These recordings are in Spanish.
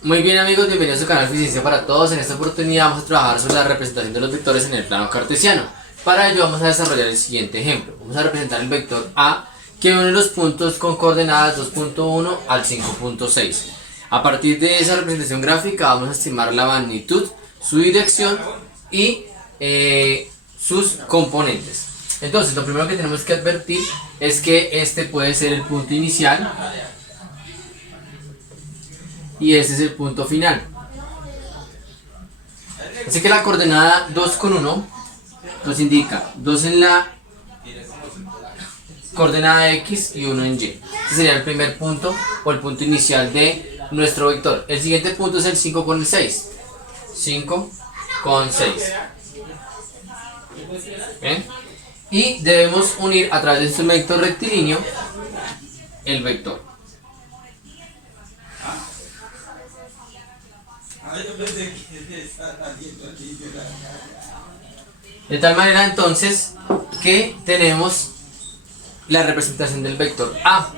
Muy bien amigos, bienvenidos a su canal Física para Todos. En esta oportunidad vamos a trabajar sobre la representación de los vectores en el plano cartesiano. Para ello vamos a desarrollar el siguiente ejemplo. Vamos a representar el vector A que une los puntos con coordenadas 2.1 al 5.6. A partir de esa representación gráfica vamos a estimar la magnitud, su dirección y sus componentes. Entonces lo primero que tenemos que advertir es que este puede ser el punto inicial y este es el punto final. Así que la coordenada 2,1 nos indica 2 en la coordenada X y 1 en Y. Este sería el primer punto o el punto inicial de nuestro vector. El siguiente punto es el 5 con el 6. 5 con 6. ¿Bien? Y debemos unir a través de este vector rectilíneo el vector. De tal manera entonces que tenemos la representación del vector A.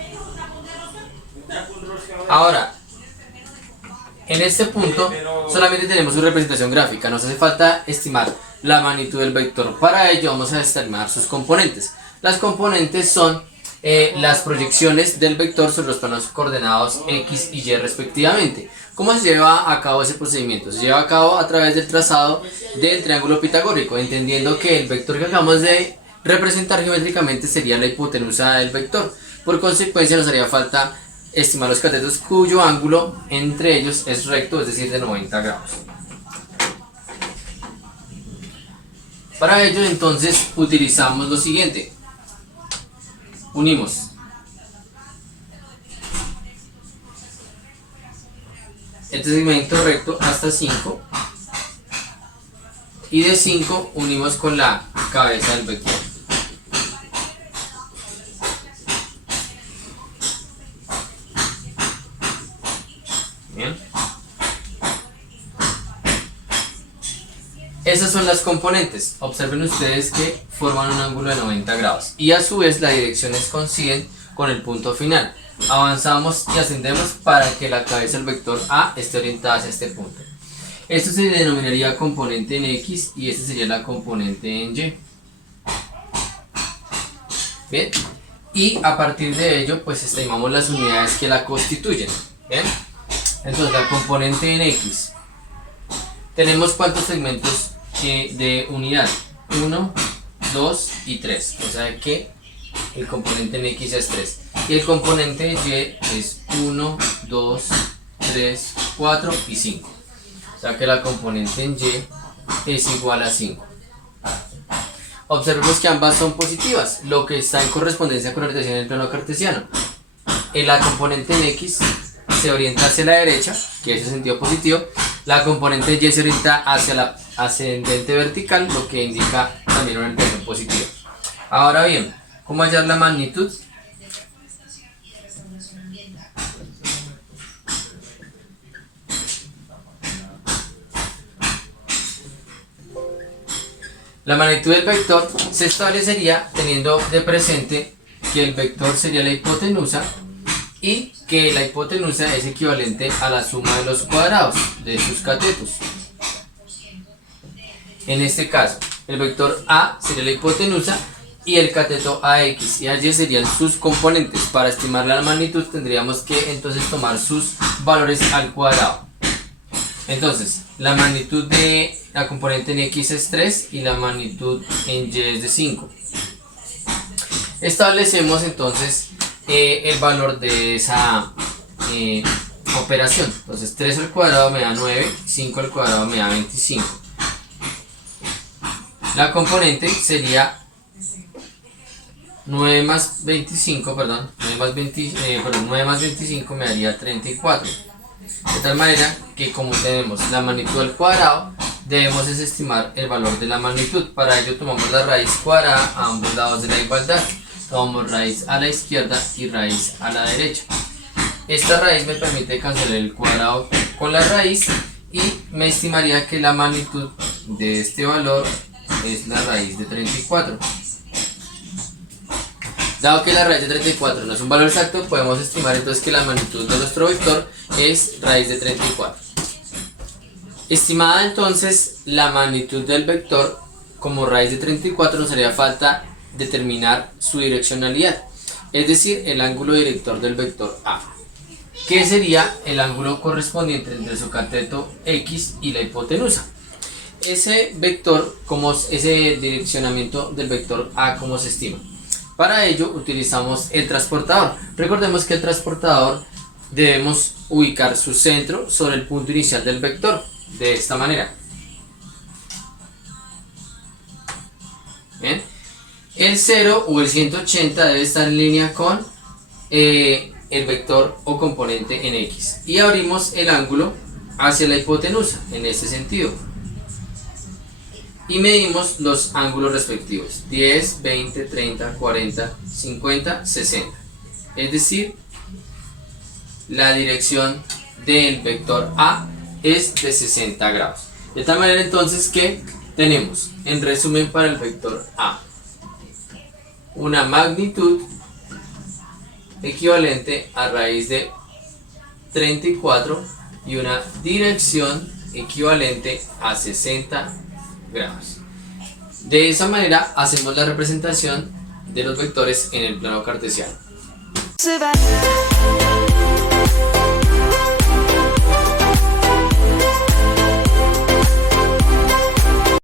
Ahora, en este punto solamente tenemos su representación gráfica, nos hace falta estimar la magnitud del vector. Para ello vamos a estimar sus componentes. Las componentes son las proyecciones del vector sobre los planos coordenados X y Y respectivamente. ¿Cómo se lleva a cabo ese procedimiento? Se lleva a cabo a través del trazado del triángulo pitagórico, entendiendo que el vector que acabamos de representar geométricamente sería la hipotenusa del vector. Por consecuencia nos haría falta estimar los catetos cuyo ángulo entre ellos es recto, es decir, de 90 grados. Para ello entonces utilizamos lo siguiente. Unimos este segmento recto hasta 5 y de 5 unimos con la cabeza del vector. Bien. Esas son las componentes. Observen ustedes que forman un ángulo de 90 grados y a su vez las direcciones coinciden con el punto final. Avanzamos y ascendemos para que la cabeza del vector A esté orientada hacia este punto. Esto se denominaría componente en X y este sería la componente en Y. Bien, y a partir de ello pues estimamos las unidades que la constituyen. Bien, entonces la componente en X, tenemos cuántos segmentos de unidad, 1, 2 y 3, o sea que el componente en X es 3 y el componente Y es 1, 2, 3, 4 y 5, o sea que la componente en Y es igual a 5. Observemos que ambas son positivas, lo que está en correspondencia con la orientación del plano cartesiano. La componente en X se orienta hacia la derecha, que es el sentido positivo. La componente Y se orienta hacia la ascendente vertical, lo que indica también una orientación positiva. Ahora bien, ¿cómo hallar la magnitud? La magnitud del vector se establecería teniendo de presente que el vector sería la hipotenusa y que la hipotenusa es equivalente a la suma de los cuadrados de sus catetos. En este caso, el vector A sería la hipotenusa y el cateto AX y AY serían sus componentes. Para estimar la magnitud tendríamos que entonces tomar sus valores al cuadrado. Entonces, la magnitud de la componente en X es 3 y la magnitud en Y es de 5. Establecemos entonces el valor de esa operación. Entonces 3 al cuadrado me da 9, 5 al cuadrado me da 25. La componente sería 9 más 25 me daría 34. De tal manera que como tenemos la magnitud al cuadrado, debemos estimar el valor de la magnitud. Para ello tomamos la raíz cuadrada a ambos lados de la igualdad. Tomamos raíz a la izquierda y raíz a la derecha. Esta raíz me permite cancelar el cuadrado con la raíz y me estimaría que la magnitud de este valor es la raíz de 34. Dado que la raíz de 34 no es un valor exacto, podemos estimar entonces que la magnitud de nuestro vector es raíz de 34. Estimada entonces la magnitud del vector como raíz de 34, nos haría falta determinar su direccionalidad, es decir, el ángulo director del vector A, que sería el ángulo correspondiente entre su cateto X y la hipotenusa. Ese vector, ese direccionamiento del vector A, ¿cómo se estima? Para ello utilizamos el transportador. Recordemos que el transportador debemos ubicar su centro sobre el punto inicial del vector, de esta manera. ¿Bien? El 0 o el 180 debe estar en línea con el vector o componente en X. Y abrimos el ángulo hacia la hipotenusa, en este sentido. Y medimos los ángulos respectivos, 10, 20, 30, 40, 50, 60. Es decir, la dirección del vector A es de 60 grados. De tal manera entonces que tenemos, en resumen para el vector A, una magnitud equivalente a raíz de 34 y una dirección equivalente a 60 grados. De esa manera hacemos la representación de los vectores en el plano cartesiano.